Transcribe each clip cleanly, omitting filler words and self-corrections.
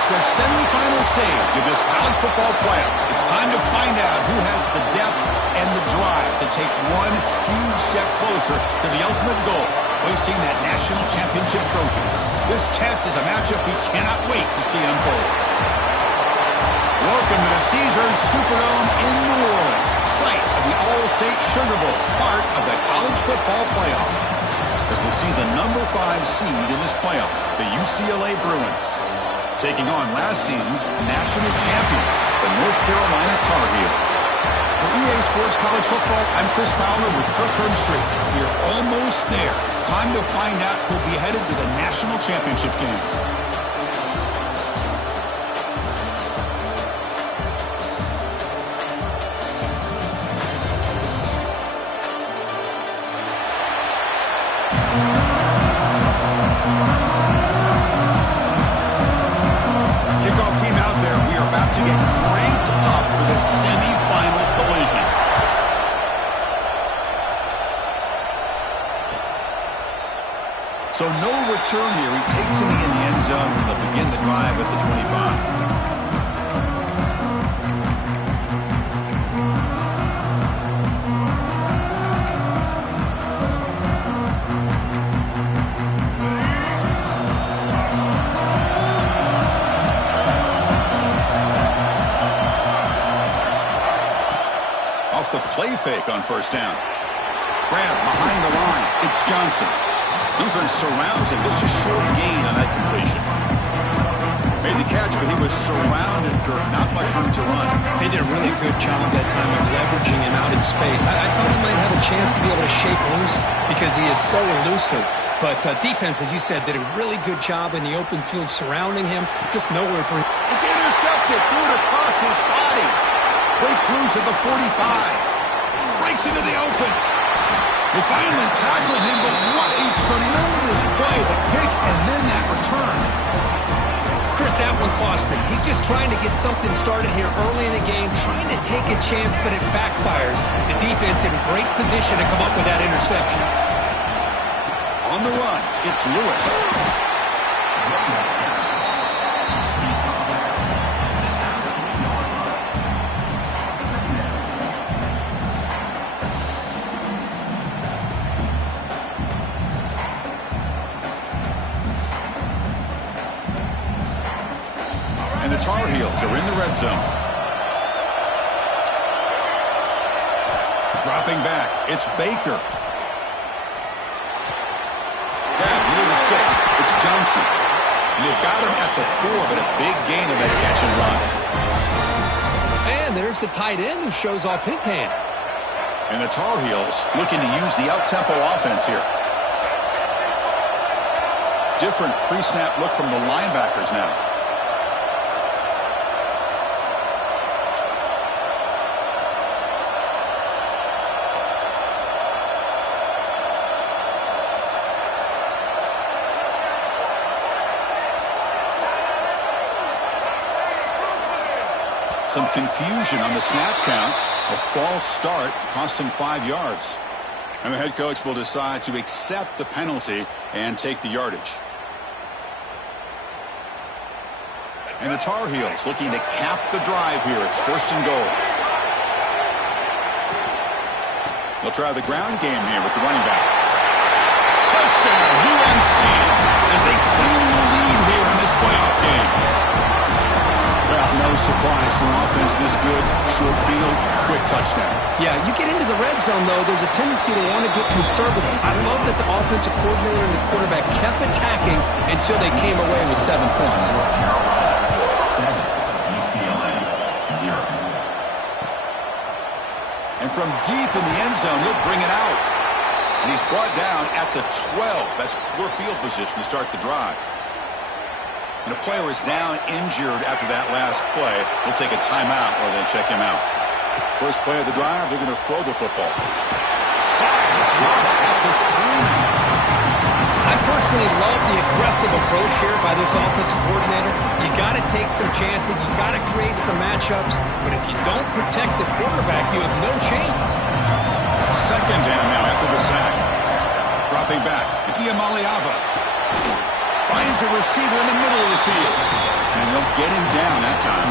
reached the semifinal stage of this college football playoff. It's time to find out who has the depth and the drive to take one huge step closer to the ultimate goal, hoisting that national championship trophy. This test is a matchup we cannot wait to see unfold. Welcome to the Caesars Superdome in New Orleans, site of the All-State Sugar Bowl, part of the college football playoff. As we see the number 5 seed in this playoff, the UCLA Bruins, taking on last season's national champions, the North Carolina Tar Heels. For EA Sports College Football, I'm Chris Fowler with Kirk Herbstreit. We're almost there. Time to find out who'll be headed to the national championship game. Kickoff team out there. We are about to get cranked up for the semifinal collision. So no return here. He takes it in the end zone, and they'll begin the drive at the 25. Off the play fake on first down. Grab behind the line. It's Johnson. Defense surrounds him. Just a short gain on that completion. Made the catch, but he was surrounded, Kirk. Not much room to run. They did a really good job that time of leveraging him out in space. I thought he might have a chance to be able to shake loose because he is so elusive. But defense, as you said, did a really good job in the open field surrounding him. Just nowhere for him. It's intercepted. Threw it across his body. Breaks loose at the 45. Breaks into the open. They finally tackled him, but what a tremendous play. The pick and then that return. Chris, that one cost him. He's just trying to get something started here early in the game, trying to take a chance, but it backfires. The defense in great position to come up with that interception. On the run, it's Lewis. And the Tar Heels are in the red zone. Dropping back, it's Baker. Yeah, near the sticks, it's Johnson. And they've got him at the 4, but a big gain on that catch and run. And there's the tight end who shows off his hands. And the Tar Heels looking to use the up-tempo offense here. Different pre-snap look from the linebackers now. Some confusion on the snap count. A false start cost him 5 yards. And the head coach will decide to accept the penalty and take the yardage. And the Tar Heels looking to cap the drive here. It's 1st and goal. They'll try the ground game here with the running back. Touchdown, UNC, as they claim the lead here in this playoff game. Well, no surprise for an offense this good. Short field, quick touchdown. Yeah, you get into the red zone, though, there's a tendency to want to get conservative. I love that the offensive coordinator and the quarterback kept attacking until they came away with 7 points. And from deep in the end zone, he'll bring it out. And he's brought down at the 12. That's poor field position to start the drive. And a player is down injured after that last play. We'll take a timeout or then check him out. First play of the drive, they're going to throw the football. Sacked, dropped at the 3. I personally love the aggressive approach here by this offensive coordinator. You got to take some chances. You got to create some matchups. But if you don't protect the quarterback, you have no chance. 2nd down now after the sack. Dropping back. It's Iamaleava. Finds a receiver in the middle of the field. And they'll get him down that time.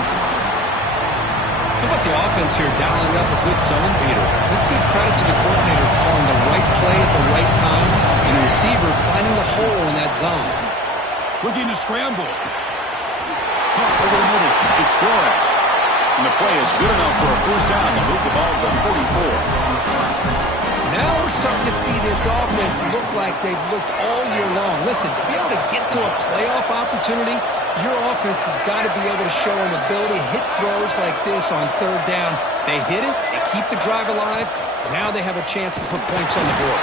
How about the offense here dialing up a good zone beater? Let's give credit to the coordinator for calling the right play at the right times and the receiver finding the hole in that zone. Looking to scramble. Caught over the middle. It's Flores. And the play is good enough for a first down to move the ball to the 44. Now we're starting to see this offense look like they've looked all year long. Listen, to be able to get to a playoff opportunity, your offense has got to be able to show an ability to hit throws like this on third down. They hit it, they keep the drive alive, now they have a chance to put points on the board.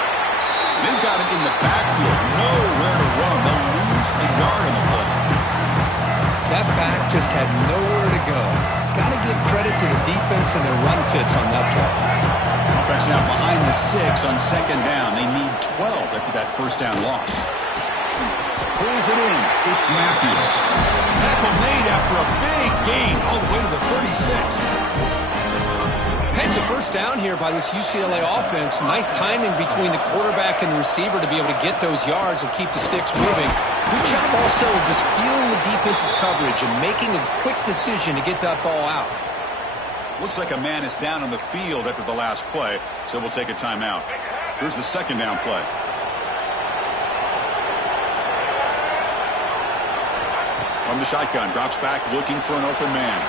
They've got it in the backfield, nowhere to run. They'll lose a yard on the play. That back just had nowhere to go. Got to give credit to the defense and their run fits on that play. Offense now behind the 6 on second down. They need 12 after that first down loss. Pulls it in. It's Matthews. Tackle made after a big gain all the way to the 36. It's a first down here by this UCLA offense. Nice timing between the quarterback and the receiver to be able to get those yards and keep the sticks moving. Good job also of just feeling the defense's coverage and making a quick decision to get that ball out. Looks like a man is down on the field after the last play, so we'll take a timeout. Here's the second down play. From the shotgun, drops back looking for an open man.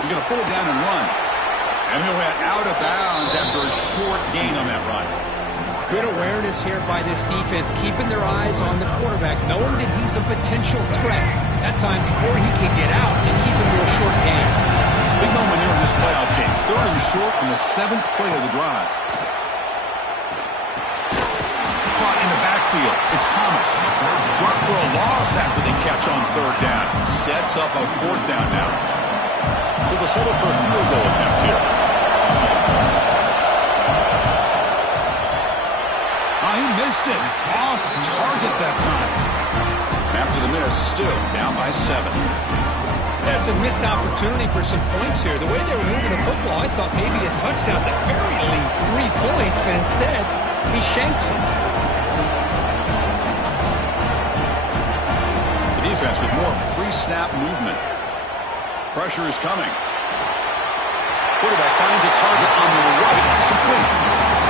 He's going to pull it down and run. And he'll head out of bounds after a short gain on that run. Good awareness here by this defense, keeping their eyes on the quarterback, knowing that he's a potential threat. That time before he can get out and keep him to a short gain. Big moment here in this playoff game. Third and short in the 7th play of the drive. Caught in the backfield. It's Thomas. Brought for a loss after they catch on third down. Sets up a fourth down now. So they'll settle for a field goal attempt here. He missed it. Off target that time. After the miss, still down by 7. That's a missed opportunity for some points here. The way they were moving the football, I thought maybe a touchdown, at the very least 3 points, but instead, he shanks him. The defense with more pre-snap movement. Pressure is coming. Quarterback finds a target on the right. It's complete.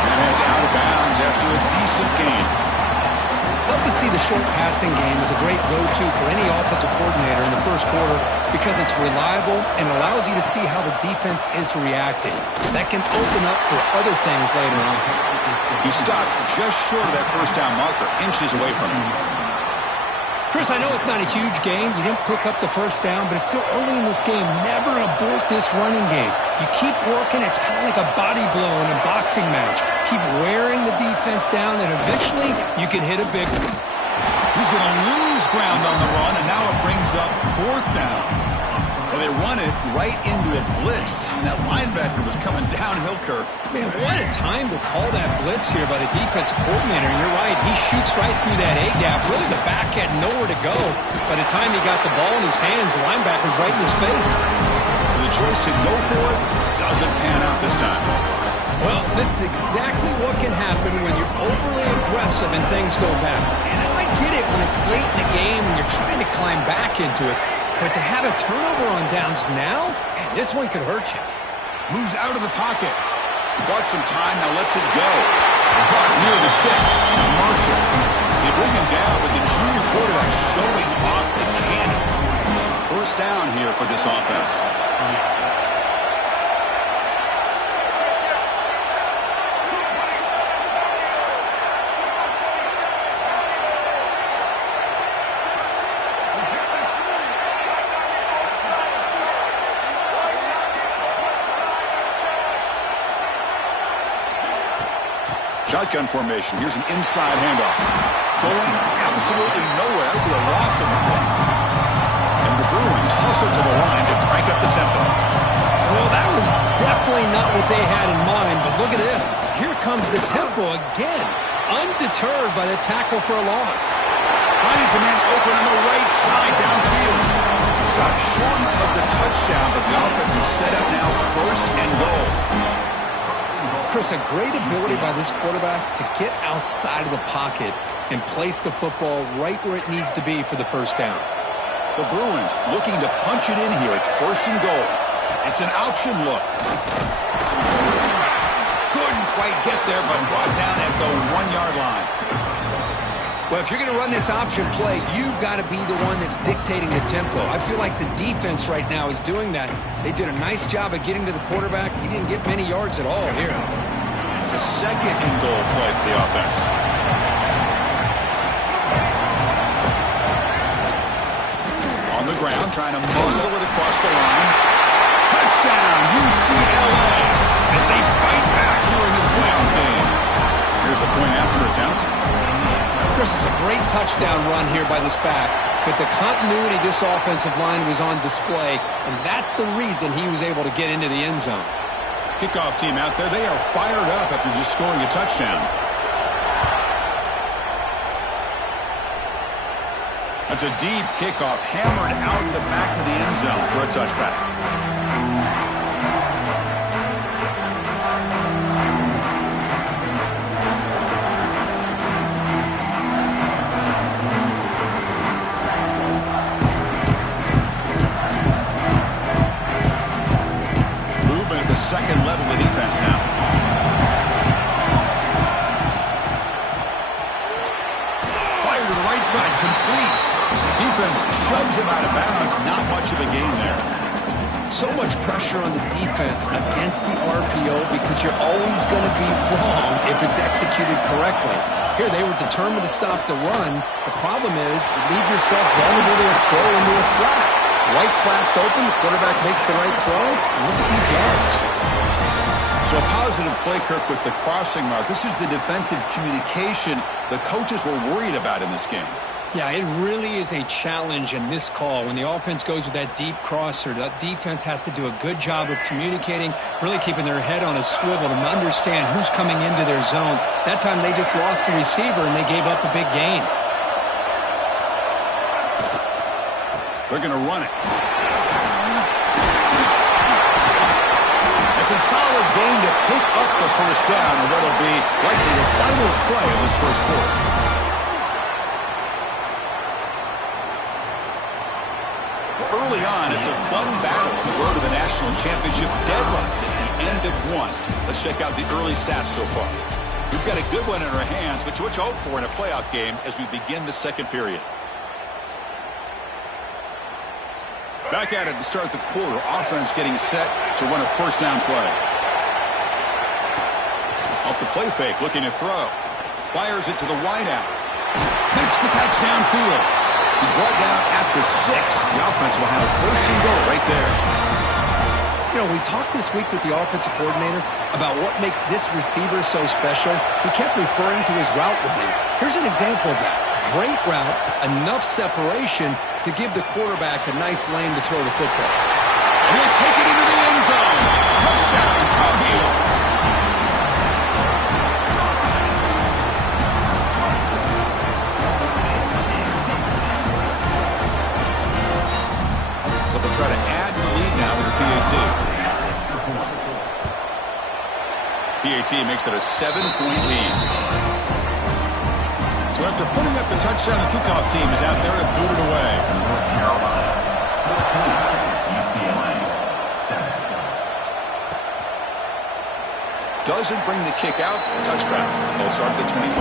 And heads out of bounds after a decent gain. Love to see the short passing game as a great go-to for any offensive coordinator in the first quarter because it's reliable and allows you to see how the defense is reacting. That can open up for other things later on. He stopped just short of that first down marker, inches away from him. Chris, I know it's not a huge gain. You didn't pick up the first down, but it's still early in this game. Never abort this running game. You keep working. It's kind of like a body blow in a boxing match. Keep wearing the defense down, and eventually you can hit a big one. He's going to lose ground on the run, and now it brings up fourth down. Well, they run it right into a blitz, and that linebacker was coming downhill, Kirk. Man, what a time to call that blitz here by the defensive coordinator. And you're right, he shoots right through that A-gap. Really, the back had nowhere to go. By the time he got the ball in his hands, the linebacker's right in his face. So the choice to go for it doesn't pan out this time. Well, this is exactly what can happen when you're overly aggressive and things go bad. And I get it when it's late in the game and you're trying to climb back into it. But to have a turnover on downs now, man, this one could hurt you. Moves out of the pocket. Bought some time, now lets it go. Caught near the sticks. It's Marshall. They bring him down, but the junior quarterback showing off the cannon. First down here for this offense. Shotgun formation. Here's an inside handoff. Going absolutely nowhere for a loss in the play. And the Bruins hustle to the line to crank up the tempo. Well, that was definitely not what they had in mind, but look at this. Here comes the tempo again. Undeterred by the tackle for a loss. Finds a man open on the right side downfield. Stopped short of the touchdown, but the offense is set up now first and goal. Chris, a great ability by this quarterback to get outside of the pocket and placed the football right where it needs to be for the first down. The Bruins looking to punch it in here. It's 1st and goal. It's an option look. Couldn't quite get there, but brought down at the 1-yard line. Well, if you're going to run this option play, you've got to be the one that's dictating the tempo. I feel like the defense right now is doing that. They did a nice job of getting to the quarterback. He didn't get many yards at all here. It's a 2nd and goal play for the offense. On the ground, trying to muscle it across the line. Touchdown, UCLA, as they fight back here in this playoff game. Here's the point after attempt. Chris, it's a great touchdown run here by this back, but the continuity of this offensive line was on display, and that's the reason he was able to get into the end zone. Kickoff team out there, they are fired up after just scoring a touchdown. That's a deep kickoff, hammered out the back of the end zone for a touchback. Second level of defense now. Fire to the right side, complete. Defense shoves him out of bounds. Not much of a gain there. So much pressure on the defense against the RPO because you're always going to be wrong if it's executed correctly. Here they were determined to stop the run. The problem is you leave yourself vulnerable to a throw into a flat. Right flat's open, the quarterback makes the right throw. Look at these yards. So a positive play, Kirk, with the crossing route. This is the defensive communication the coaches were worried about in this game. Yeah, it really is a challenge in this call. When the offense goes with that deep crosser, that defense has to do a good job of communicating, really keeping their head on a swivel to understand who's coming into their zone. That time they just lost the receiver and they gave up a big gain. They're going to run it. It's a solid gain to pick up the first down and what will be likely the final play of this first quarter. Well, early on, it's a fun battle on the road to the national championship, deadlocked at the end of one. Let's check out the early stats so far. We've got a good one in our hands, which what you hope for in a playoff game as we begin the second period. Back at it to start the quarter. Offense getting set to run a first down play. Off the play fake, looking to throw. Fires it to the wideout. Makes the catch downfield. He's brought down at the 6. The offense will have first and goal right there. You know, we talked this week with the offensive coordinator about what makes this receiver so special. He kept referring to his route running. Here's an example of that. Great route, enough separation to give the quarterback a nice lane to throw the football. And he'll take it into the end zone. Touchdown, Tar Heels. So they'll try to add to the lead now with the PAT. PAT makes it a 7-point lead. So after putting up the touchdown, the kickoff team is out there and booted away. North Carolina, 14, UCLA, 7. Doesn't bring the kick out. Touchback. They'll start at the 25.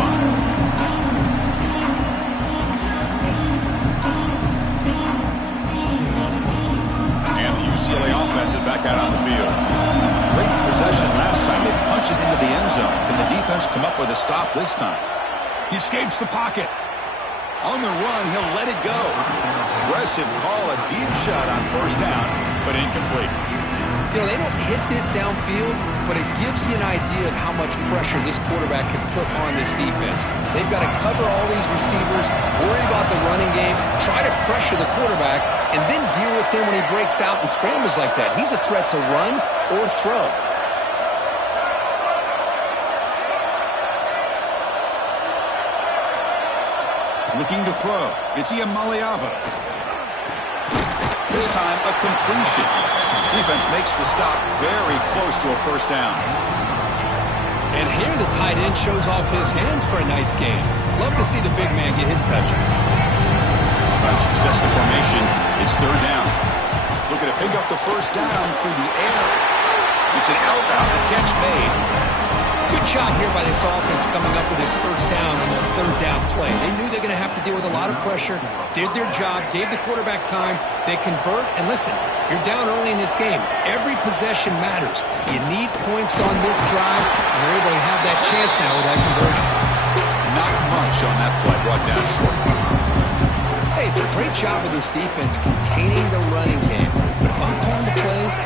And the UCLA offense is back out on the field. Great possession last time. They punched it into the end zone. Can the defense come up with a stop this time? He escapes the pocket. On the run, he'll let it go. Aggressive call, a deep shot on first down, but incomplete. You know, they don't hit this downfield, but it gives you an idea of how much pressure this quarterback can put on this defense. They've got to cover all these receivers, worry about the running game, try to pressure the quarterback, and then deal with him when he breaks out and scrambles like that. He's a threat to run or throw. Looking to throw. It's Iamaleava. This time, a completion. Defense makes the stop very close to a first down. And here the tight end shows off his hands for a nice gain. Love to see the big man get his touches. A successful formation. It's third down. Looking to pick up the first down through the air. It's an outbound. The catch made. Good job here by this offense coming up with his first down on the third down play. They knew they're going to have to deal with a lot of pressure, did their job, gave the quarterback time. They convert, and listen, you're down early in this game. Every possession matters. You need points on this drive, and they're able to have that chance now with that conversion. Not much on that play. Brought down short. Hey, it's a great job of this defense containing the running game. But if I'm calling the plays,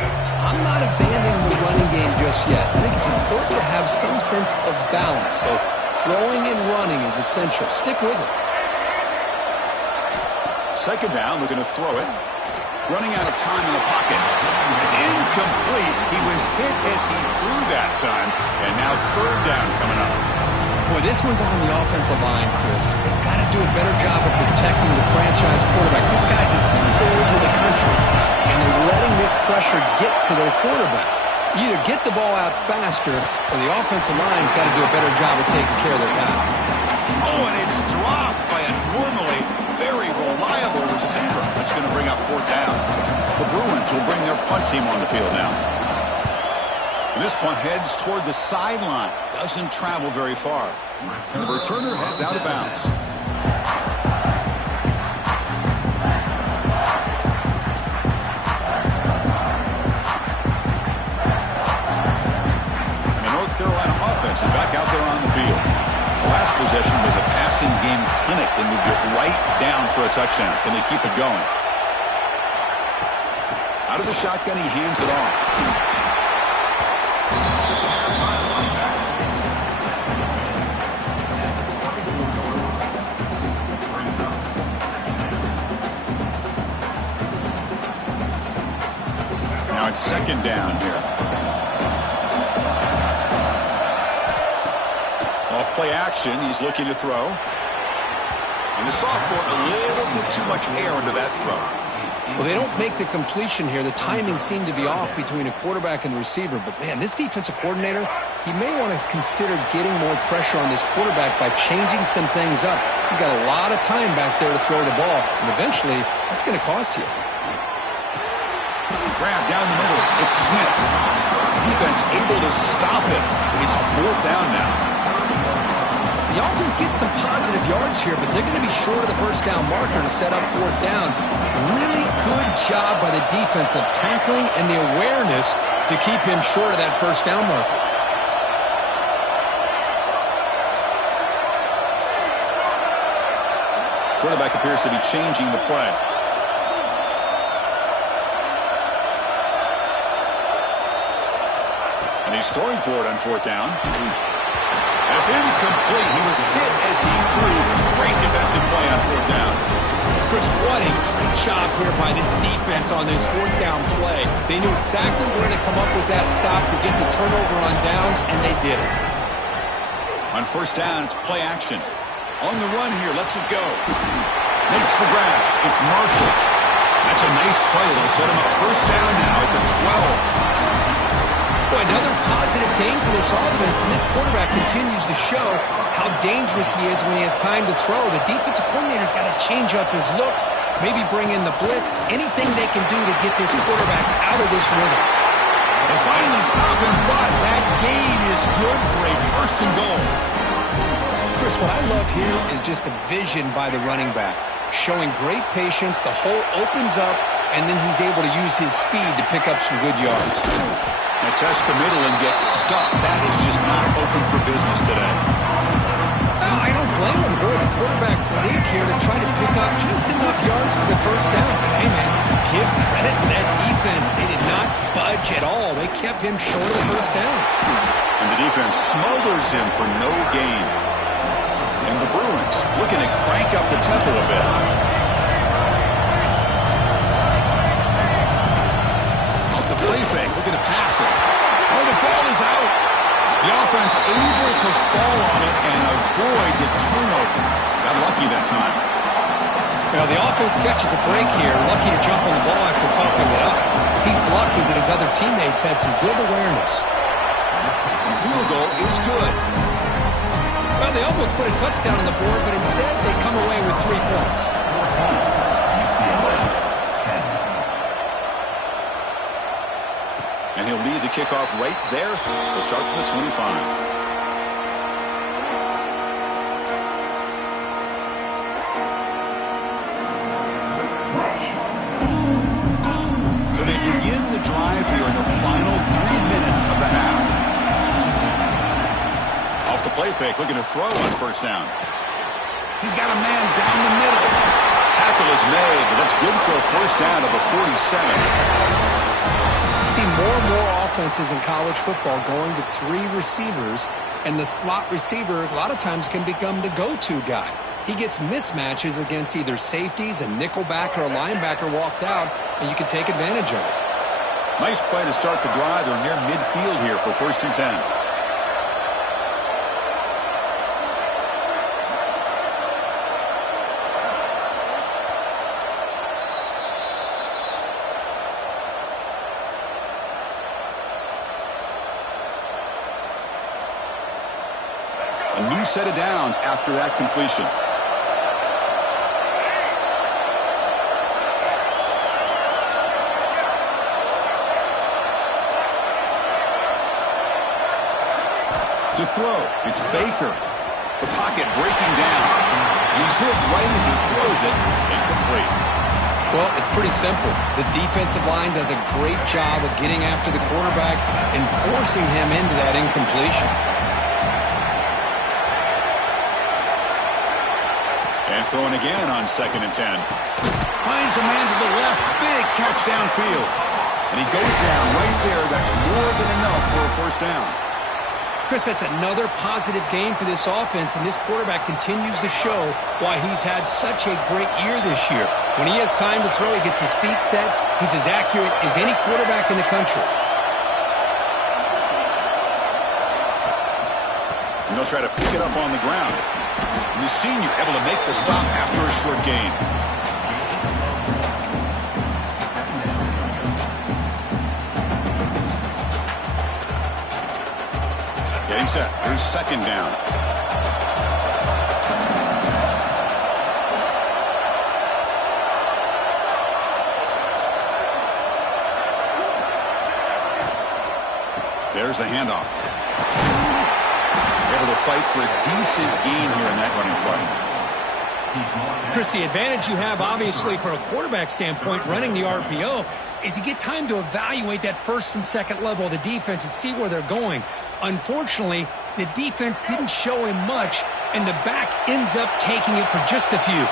I'm not abandoning the running game just yet. I think it's important to have some sense of balance. So throwing and running is essential. Stick with it. Second down, looking to throw it. Running out of time in the pocket. It's incomplete. He was hit as he threw that time. And now third down coming up. Boy, this one's on the offensive line, Chris. They've got to do a better job of protecting the franchise quarterback. This guy's as good as there is in the country, and they're letting this pressure get to their quarterback. You either get the ball out faster, or the offensive line's got to do a better job of taking care of their guy. Oh, and it's dropped by a normally very reliable receiver. That's going to bring up fourth down. The Bruins will bring their punt team on the field now. This punt heads toward the sideline. Doesn't travel very far. And the returner heads out of bounds. And the North Carolina offense is back out there on the field. The last possession was a passing game clinic. They moved it right down for a touchdown. Can they keep it going? Out of the shotgun, he hands it off. Now it's second down here. Off play action, he's looking to throw. And the sophomore, a little bit too much air into that throw. Well, they don't make the completion here. The timing seemed to be off between a quarterback and receiver. But, man, this defensive coordinator, he may want to consider getting more pressure on this quarterback by changing some things up. He's got a lot of time back there to throw the ball. And eventually, that's going to cost you. Grab down the middle. It's Smith. Defense able to stop it. It's fourth down now. The offense gets some positive yards here, but they're going to be short of the first down marker to set up fourth down. Really good job by the defense of tackling and the awareness to keep him short of that first down marker. Quarterback appears to be changing the play. And he's throwing for it on fourth down. And it's incomplete. He was hit as he threw. Great defensive play on fourth down. Chris, what a great job here by this defense on this fourth down play. They knew exactly where to come up with that stop to get the turnover on downs, and they did it. On first down, it's play action. On the run here, lets it go. Makes the grab. It's Marshall. That's a nice play. It'll set him up first down now at the 12. Boy, another positive game for this offense, and this quarterback continues to show how dangerous he is when he has time to throw. The defensive coordinator's got to change up his looks, maybe bring in the blitz, anything they can do to get this quarterback out of this rhythm. They finally stop him, but that gain is good for a first and goal. Chris, what I love here is just the vision by the running back, showing great patience. The hole opens up, and then he's able to use his speed to pick up some good yards. They test the middle and get stuck. That is just not open for business today. I don't blame him. Go with the quarterback sneak here to try to pick up just enough yards for the first down. But hey, man, give credit to that defense. They did not budge at all. They kept him short of the first down. And the defense smothers him for no gain. And the Bruins looking to crank up the tempo a bit. Off the play fake, looking to pass it. Oh, the ball is out. The offense able to fall on it and avoid the turnover. Got lucky that time. Well, the offense catches a break here. Lucky to jump on the ball after coughing it up. He's lucky that his other teammates had some good awareness. The field goal is good. Well, they almost put a touchdown on the board, but instead they come away with 3 points. 14, UCLA, 10. And he'll lead the kickoff right there. He'll start from the 25. Begin the drive here in the final 3 minutes of the half. Off the play fake, looking to throw on first down. He's got a man down the middle. Tackle is made, but that's good for a first down of the 47. You see more and more offenses in college football going to 3 receivers, and the slot receiver a lot of times can become the go-to guy. He gets mismatches against either safeties, a nickelback, or a linebacker walked out, and you can take advantage of it. Nice play to start the drive. They're near midfield here for 1st and 10. A new set of downs after that completion. To throw, it's Baker. The pocket breaking down. He's hit right as he throws it. Incomplete. Well, it's pretty simple. The defensive line does a great job of getting after the quarterback and forcing him into that incompletion. And throwing again on 2nd and 10. Finds a man to the left. Big catch downfield. And he goes down right there. That's more than enough for a first down. Chris, that's another positive game for this offense, and this quarterback continues to show why he's had such a great year this year. When he has time to throw, he gets his feet set. He's as accurate as any quarterback in the country. And they'll try to pick it up on the ground. And the senior able to make the stop after a short gain. Getting set. Here's 2nd down. There's the handoff. Able to fight for a decent gain here in that running play. Chris, the advantage you have, obviously, from a quarterback standpoint, running the RPO, is you get time to evaluate that 1st and 2nd level of the defense and see where they're going. Unfortunately, the defense didn't show him much, and the back ends up taking it for just a few.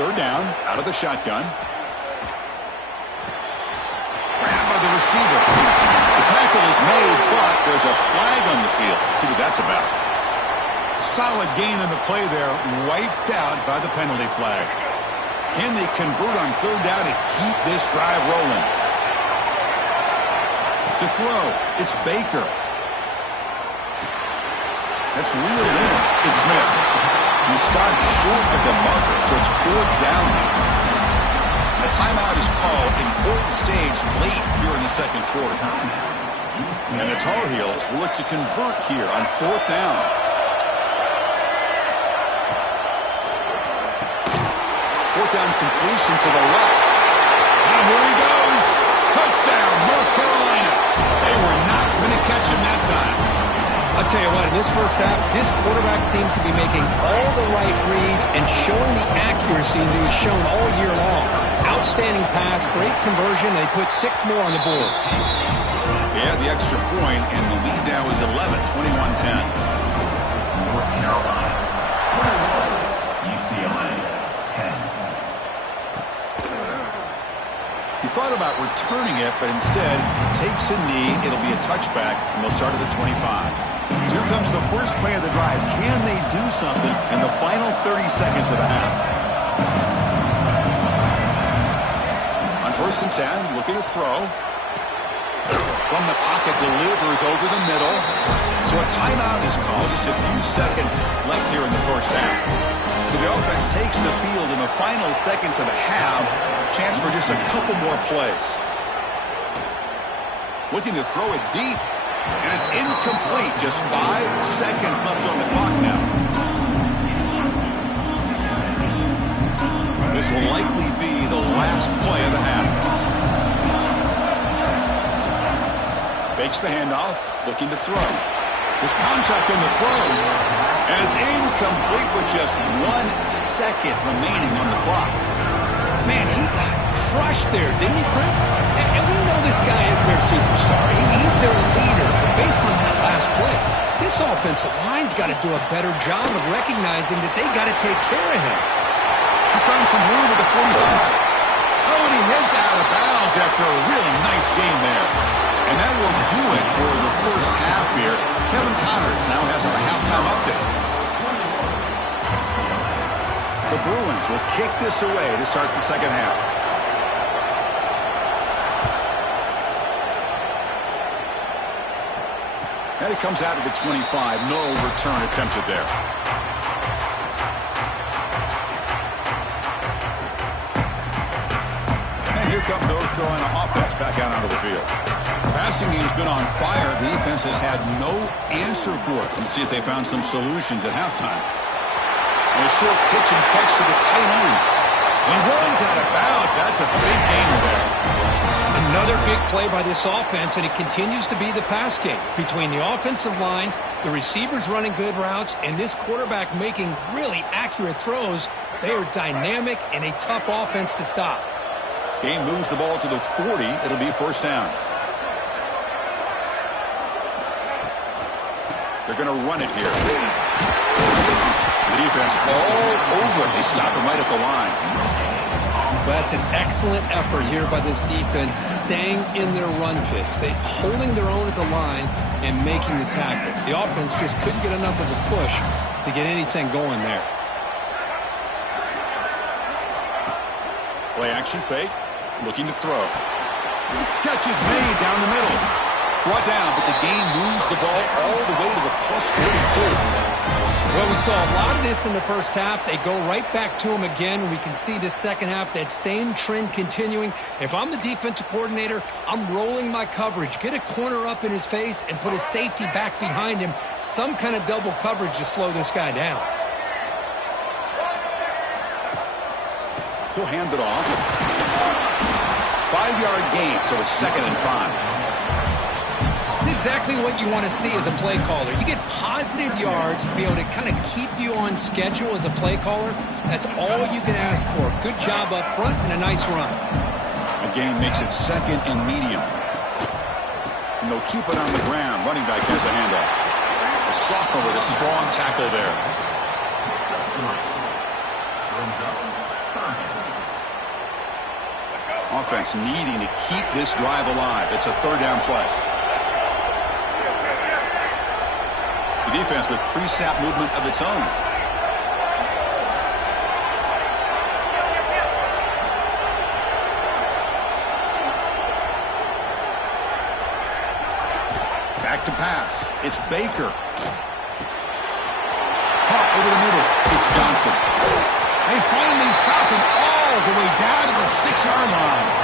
Third down, out of the shotgun. Grabbed by the receiver. The tackle is made, but there's a flag on the field. Let's see what that's about. Solid gain on the play there, wiped out by the penalty flag. Can they convert on 3rd down and keep this drive rolling? To throw, it's Baker. That's real in. It's Smith. He stopped short of the marker, so it's 4th down now. A timeout is called, important stage late here in the 2nd quarter. And the Tar Heels will look to convert here on 4th down. 4th down completion to the left. And here he goes. Touchdown, North Carolina. They were not going to catch him that time. I'll tell you what, in this first half, this quarterback seems to be making all the right reads and showing the accuracy that he's shown all year long. Outstanding pass, great conversion. They put 6 more on the board. Yeah, the extra point, and the lead now is 11, 21-10. North Carolina, 21, UCLA, 10. He thought about returning it, but instead takes a knee. It'll be a touchback, and they'll start at the 25. So here comes the first play of the drive. Can they do something in the final 30 seconds of the half? On 1st First and 10, looking to throw. From the pocket, delivers over the middle. So a timeout is called. Just a few seconds left here in the first half. So the offense takes the field in the final seconds of the half. Chance for just a couple more plays. Looking to throw it deep. And it's incomplete. Just 5 seconds left on the clock now. This will likely be the last play of the half. Fakes the handoff, looking to throw. There's contact on the throw, and it's incomplete with just 1 second remaining on the clock. Man, he got crushed there, didn't he, Chris? And we know this guy is their superstar. He's their leader. But based on that last play, this offensive line's got to do a better job of recognizing that they got to take care of him. He's found some room at the 45. Oh, and he heads out of bounds after a really nice game there. And that will do it for the first half here. Kevin Connors now has our halftime update. The Bruins will kick this away to start the second half. And it comes out of the 25. No return attempted there. And here comes North Carolina offense back out onto the field. Passing game's been on fire. The defense has had no answer for it. Let's see if they found some solutions at halftime. And a short pitch and catch to the tight end. And he runs out of bounds. That's a big gainer there. Another big play by this offense, and it continues to be the pass game. Between the offensive line, the receivers running good routes, and this quarterback making really accurate throws, they are dynamic and a tough offense to stop. Game moves the ball to the 40. It'll be first down. They're going to run it here. The defense all over. They stop him right at the line. Well, that's an excellent effort here by this defense, staying in their run fits. They holding their own at the line and making the tackle. The offense just couldn't get enough of a push to get anything going there. Play action fake. Looking to throw. Catch is made down the middle. Brought down, but the game moves the ball all the way to the plus 42. Well, we saw a lot of this in the first half. They go right back to him again. We can see the second half, that same trend continuing. If I'm the defensive coordinator, I'm rolling my coverage. Get a corner up in his face and put a safety back behind him. Some kind of double coverage to slow this guy down. He'll hand it off. 5-yard gain, so it's 2nd and 5. It's exactly what you want to see as a play caller. You get positive yards to be able to kind of keep you on schedule as a play caller. That's all you can ask for. Good job up front and a nice run. A gain makes it 2nd and medium. And they'll keep it on the ground. Running back has the handoff. A sophomore with a strong tackle there. Offense needing to keep this drive alive. It's a 3rd down play. The defense with pre-snap movement of its own. Back to pass. It's Baker. Caught over the middle. It's Johnson. They finally stop him all the way down to the 6-yard line.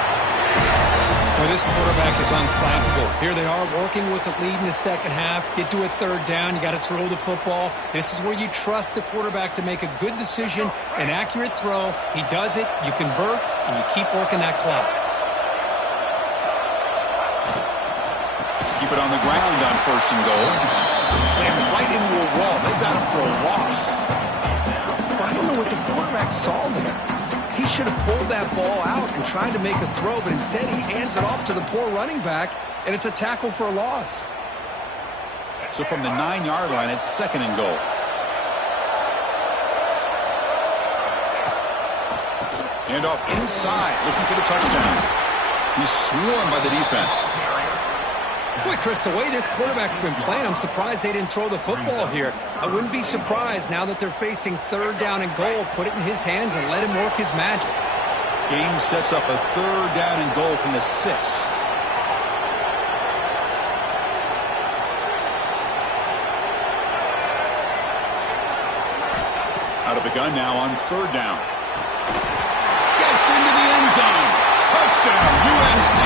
Well, this quarterback is unflappable. Here they are working with the lead in the second half. Get to a 3rd down. You got to throw the football. This is where you trust the quarterback to make a good decision, an accurate throw. He does it. You convert, and you keep working that clock. Keep it on the ground on 1st and goal. Slams right into a wall. They got him for a loss. I don't know what the quarterback saw there. He should have pulled that ball out and tried to make a throw, but instead he hands it off to the poor running back, and it's a tackle for a loss. So from the 9-yard line, it's 2nd and goal. And off inside, looking for the touchdown. He's swarmed by the defense. Boy, Chris, the way this quarterback's been playing, I'm surprised they didn't throw the football here. I wouldn't be surprised now that they're facing 3rd down and goal. Put it in his hands and let him work his magic. Game sets up a 3rd down and goal from the 6. Out of the gun now on 3rd down. Gets into the end zone. Touchdown, UNC.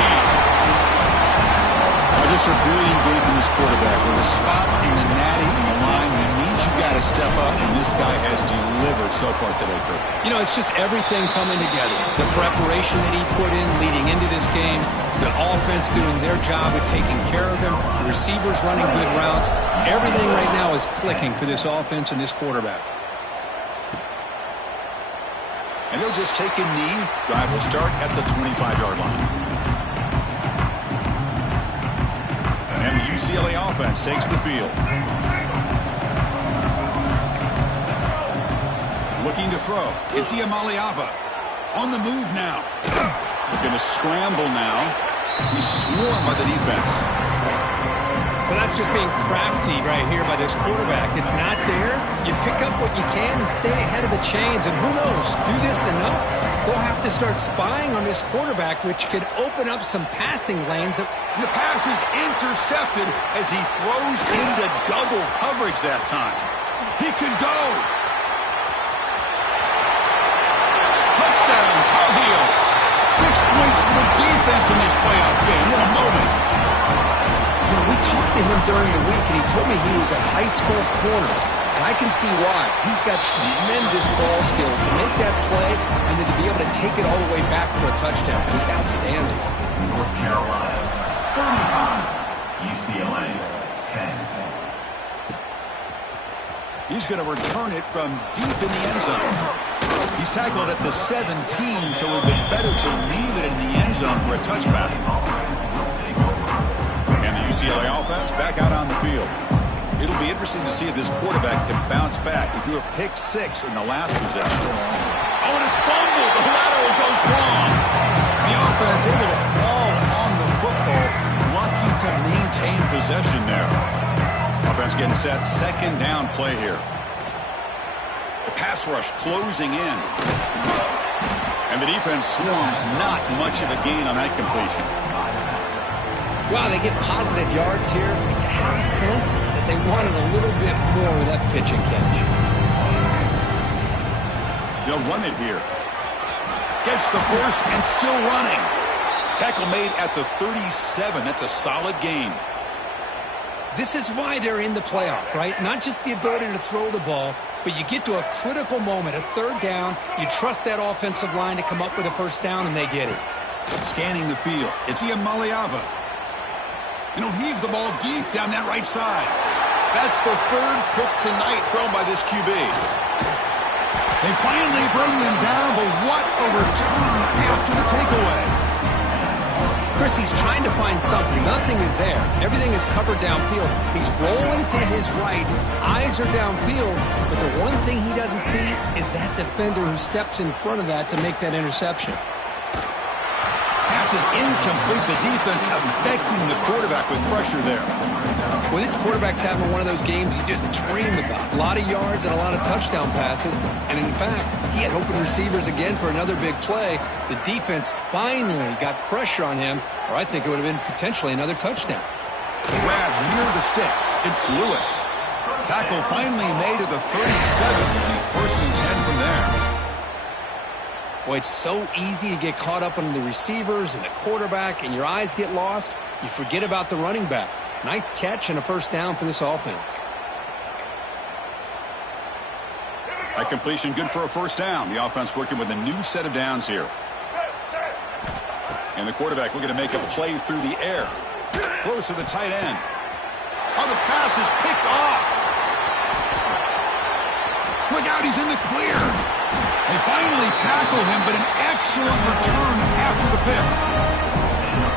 Just a brilliant game from this quarterback. With a spot in the natty in the line, he needs you got to step up, and this guy has delivered so far today, Kurt. You know, it's just everything coming together. The preparation that he put in leading into this game, the offense doing their job of taking care of him, the receivers running good routes. Everything right now is clicking for this offense and this quarterback. And he'll just take a knee. Drive will start at the 25-yard line. And the UCLA offense takes the field. Looking to throw. It's Iamaleava. On the move now. Looking to scramble now. He's swarmed by the defense. Well, that's just being crafty right here by this quarterback. It's not there. You pick up what you can and stay ahead of the chains. And who knows, do this enough, they'll have to start spying on this quarterback, which could open up some passing lanes. The pass is intercepted as he throws into double coverage that time. He could go. Touchdown, Tar Heels. 6 points for the defense in this playoff game. What a moment. You know, we talked to him during the week, and he told me he was a high school corner. And I can see why. He's got tremendous ball skills to make that play and then to be able to take it all the way back for a touchdown. Just outstanding. North Carolina, 35. UCLA, 10. He's going to return it from deep in the end zone. He's tackled at the 17, so it would be better to leave it in the end zone for a touchback. And the UCLA offense back out on the field. It'll be interesting to see if this quarterback can bounce back. He threw a pick 6 in the last possession. Oh, and it's fumbled. The lateral goes wrong. The offense able to fall on the football. Lucky to maintain possession there. Offense getting set. 2nd down play here. The pass rush closing in. And the defense swarms. Not much of a gain on that completion. Wow, they get positive yards here. You have a sense that they wanted a little bit more with that pitch and catch. They'll run it here. Gets the first and still running. Tackle made at the 37. That's a solid gain. This is why they're in the playoff, right? Not just the ability to throw the ball, but you get to a critical moment, a 3rd down. You trust that offensive line to come up with a 1st down, and they get it. Scanning the field. It's Iamaleava. And he'll heave the ball deep down that right side. That's the 3rd pick tonight thrown by this QB. They finally bring him down, but what a return after the takeaway. Chris, he's trying to find something. Nothing is there. Everything is covered downfield. He's rolling to his right. Eyes are downfield, but the one thing he doesn't see is that defender who steps in front of that to make that interception. Pass is incomplete. The defense affecting the quarterback with pressure there. Well, this quarterback's having one of those games you just dream about. A lot of yards and a lot of touchdown passes. And in fact, he had open receivers again for another big play. The defense finally got pressure on him, or I think it would have been potentially another touchdown. Grab near the sticks. It's Lewis. Tackle finally made at the 37. It'll be 1st and 10 from there. Boy, it's so easy to get caught up on the receivers and the quarterback, and your eyes get lost. You forget about the running back. Nice catch and a 1st down for this offense. That completion good for a 1st down. The offense working with a new set of downs here. And the quarterback looking to make a play through the air. Close to the tight end. Oh, the pass is picked off. Look out, he's in the clear. They finally tackle him, but an excellent return after the pick.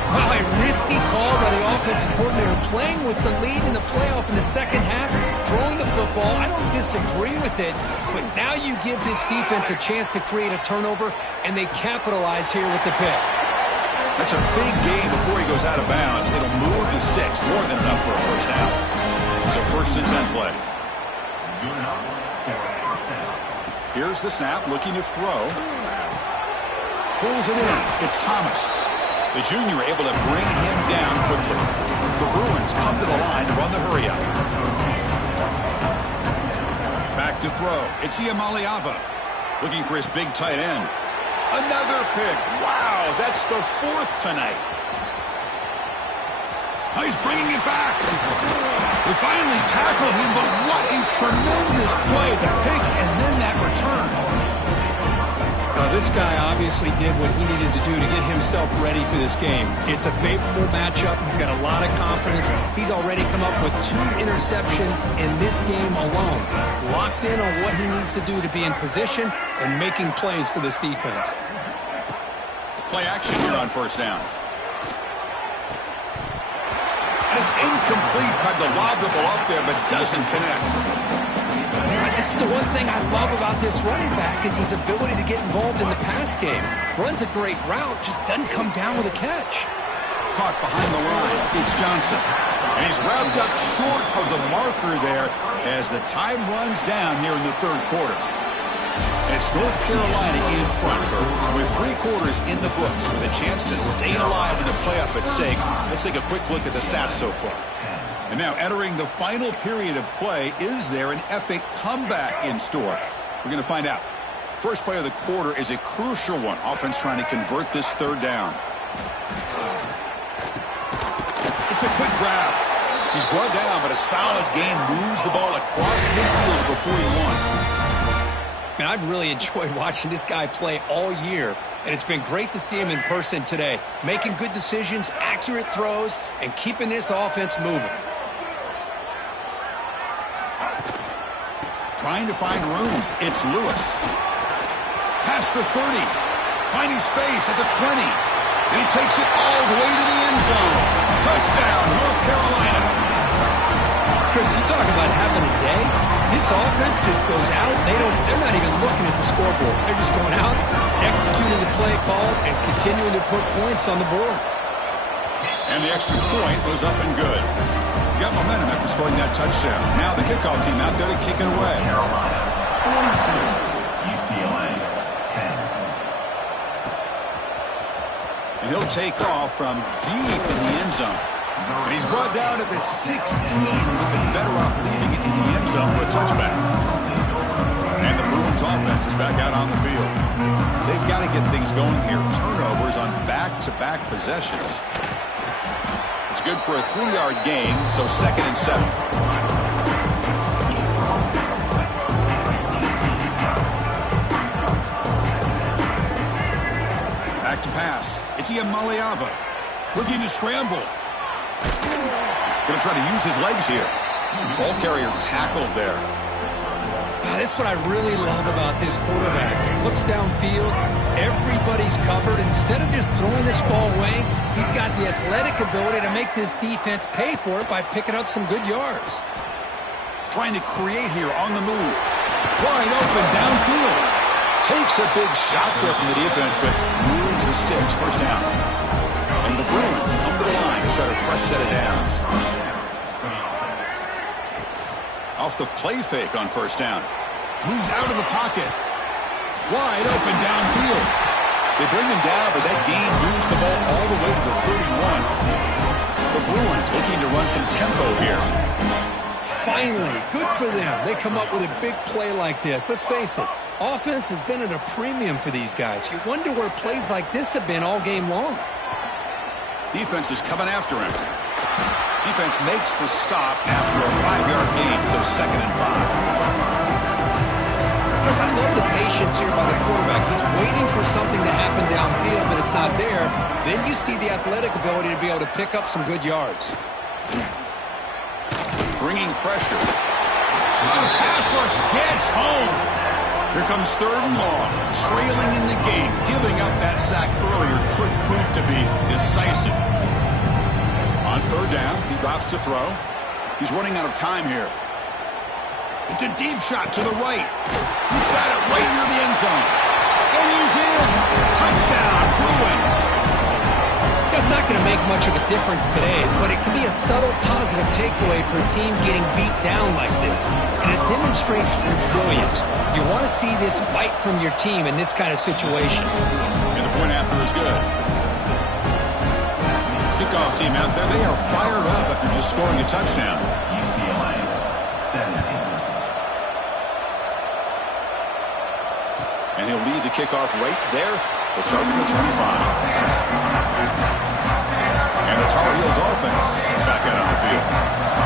Wow, a risky call by the offensive coordinator, playing with the lead in the playoff in the 2nd half, throwing the football. I don't disagree with it, but now you give this defense a chance to create a turnover, and they capitalize here with the pick. That's a big gain before he goes out of bounds. It'll move the sticks, more than enough for a 1st down. It's a 1st and 10 play. Here's the snap, looking to throw. Pulls it in. It's Thomas. The junior able to bring him down quickly. The Bruins come to the line to run the hurry up. Back to throw. It's Iamaleava. Looking for his big tight end. Another pick. Wow, that's the 4th tonight. He's bringing it back. They finally tackle him, but what a tremendous play. The pick and then that return. This guy obviously did what he needed to do to get himself ready for this game. It's a favorable matchup. He's got a lot of confidence. He's already come up with 2 interceptions in this game alone. Locked in on what he needs to do to be in position and making plays for this defense. Play action here on first down. And it's incomplete. Tried to lob the ball up there, but doesn't connect. This is the one thing I love about this running back is his ability to get involved in the pass game. Runs a great route, just doesn't come down with a catch. Caught behind the line. It's Johnson. And he's wrapped up short of the marker there as the time runs down here in the 3rd quarter. And it's North Carolina in front with 3 quarters in the books with a chance to stay alive in the playoff at stake. Let's take a quick look at the stats so far. And now entering the final period of play, is there an epic comeback in store? We're going to find out. First play of the quarter is a crucial one. Offense trying to convert this 3rd down. It's a quick grab. He's brought down, but a solid gain moves the ball across midfield for 41. Man, I've really enjoyed watching this guy play all year, and it's been great to see him in person today. Making good decisions, accurate throws, and keeping this offense moving. Trying to find room. It's Lewis. Past the 30. Finding space at the 20. And he takes it all the way to the end zone. Touchdown, North Carolina. Chris, you talk about having a day. This offense just goes out. They're not even looking at the scoreboard. They're just going out, executing the play call, and continuing to put points on the board. And the extra point was up and good. Got momentum after scoring that touchdown. Now the kickoff team out there to kick it away. Carolina 42, UCLA 10. And he'll take off from deep in the end zone. And he's brought down at the 16. We've been better off leaving it in the end zone for a touchback. And the Bruins offense is back out on the field. They've got to get things going here. Turnovers on back-to-back possessions. It's good for a 3-yard gain, so 2nd and 7. Back to pass. It's Iamaleava. Looking to scramble. Going to try to use his legs here. Ball carrier tackled there. That's what I really love about this quarterback. He looks downfield. Everybody's covered. Instead of just throwing this ball away, he's got the athletic ability to make this defense pay for it by picking up some good yards. Trying to create here on the move. Wide open downfield. Takes a big shot there from the defense, but moves the sticks. First down. And the Bruins come to the line to start a fresh set of downs. Off the play fake on first down. Moves out of the pocket. Wide open downfield. They bring him down, but that gain moves the ball all the way to the 31. The Bruins looking to run some tempo here. Finally, good for them. They come up with a big play like this. Let's face it, offense has been at a premium for these guys. You wonder where plays like this have been all game long. Defense is coming after him. Defense makes the stop after a 5-yard gain, so 2nd and 5. Chris, I love the patience here by the quarterback. He's waiting for something to happen downfield, but it's not there. Then you see the athletic ability to be able to pick up some good yards. Bringing pressure. The pass rush gets home. Here comes 3rd and long. Trailing in the game. Giving up that sack earlier could prove to be decisive. On 3rd down, he drops to throw. He's running out of time here. It's a deep shot to the right. He's got it right near the end zone. And he's in. Touchdown, Bruins. That's not going to make much of a difference today, but it can be a subtle positive takeaway for a team getting beat down like this. And it demonstrates resilience. You want to see this fight from your team in this kind of situation. And the Point after is good. Kickoff team out there, they are fired up after just scoring a touchdown. UCLA 17. And he'll lead the kickoff right there. He'll start from the 25. And the Tar Heels offense is back out on the field.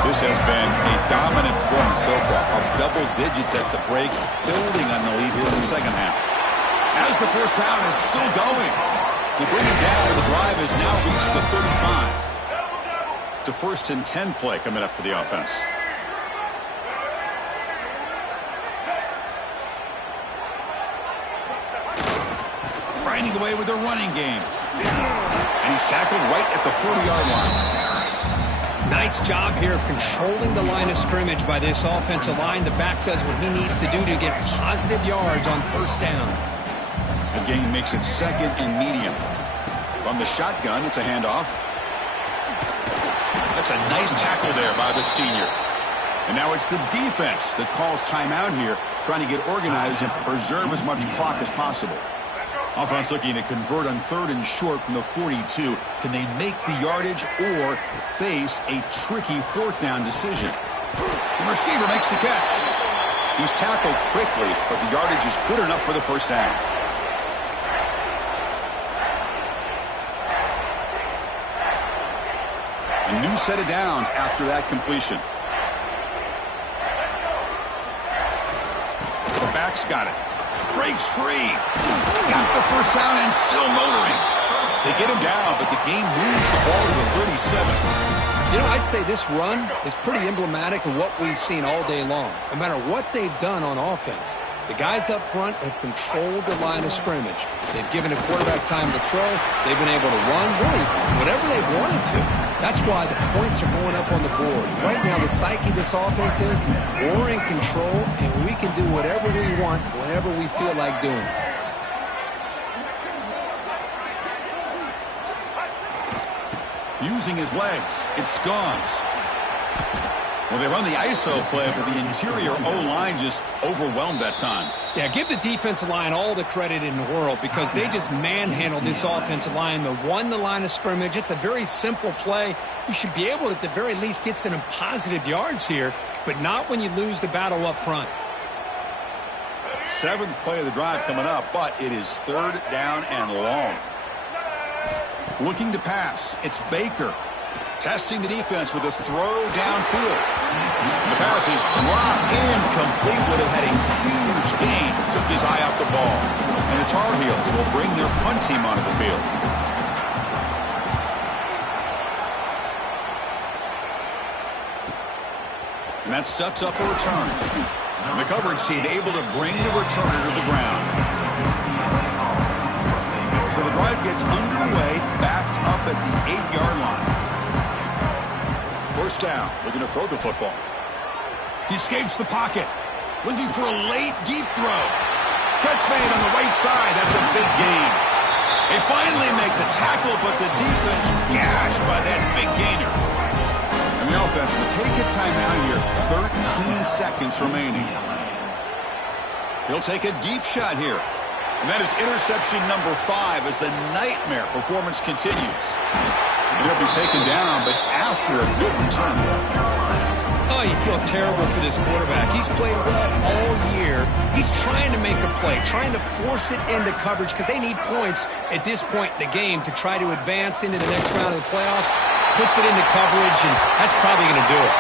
This has been a dominant performance so far. Up double digits at the break, building on the lead here in the second half. As the first down is still going. They bring it down, and the drive has now reached the 35. To 1st and 10 play coming up for the offense. Grinding away with their running game. And he's tackled right at the 40-yard line. Nice job here of controlling the line of scrimmage by this offensive line. The back does what he needs to do to get positive yards on first down. The game makes it 2nd and medium. From the shotgun, it's a handoff. That's a nice tackle there by the senior. And now it's the defense that calls timeout here, trying to get organized and preserve as much clock as possible. Offense looking to convert on 3rd and short from the 42. Can they make the yardage or face a tricky 4th down decision? The receiver makes the catch. He's tackled quickly, but the yardage is good enough for the first down. A new set of downs after that completion. The back's got it. Breaks free. Got the first down and still motoring. They get him down, but the game moves the ball to the 37. You know, I'd say this run is pretty emblematic of what we've seen all day long. No matter what they've done on offense, the guys up front have controlled the line of scrimmage. They've given the quarterback time to throw. They've been able to run, really, whatever they've wanted to. That's why the points are going up on the board. Right now, the psyche of this offense is we're in control, and we can do whatever we want, whenever we feel like doing it. Using his legs, it's Scones. Well, they run the ISO play, but the interior O-line just overwhelmed that time. Yeah, give the defensive line all the credit in the world because they just manhandled this offensive line that won the line of scrimmage. It's a very simple play. You should be able to, at the very least, get some positive yards here, but not when you lose the battle up front. 7th play of the drive coming up, but it is 3rd down and long. Looking to pass, it's Baker. Testing the defense with a throw downfield. The pass is dropped incomplete. Would have had a huge gain. Took his eye off the ball. And the Tar Heels will bring their punt team onto the field. And that sets up a return. The coverage team able to bring the returner to the ground. So the drive gets underway, backed up at the 8-yard line. First down, looking to throw the football. He escapes the pocket. Looking for a late, deep throw. Catch made on the right side. That's a big gain. They finally make the tackle, but the defense gashed by that big gainer. And the offense will take a timeout here. 13 seconds remaining. He'll take a deep shot here. And that is interception number 5 as the nightmare performance continues. And he'll be taken down, but after a good return. Oh, you feel terrible for this quarterback. He's played well all year. He's trying to make a play, trying to force it into coverage because they need points at this point in the game to try to advance into the next round of the playoffs. Puts it into coverage, and that's probably going to do it.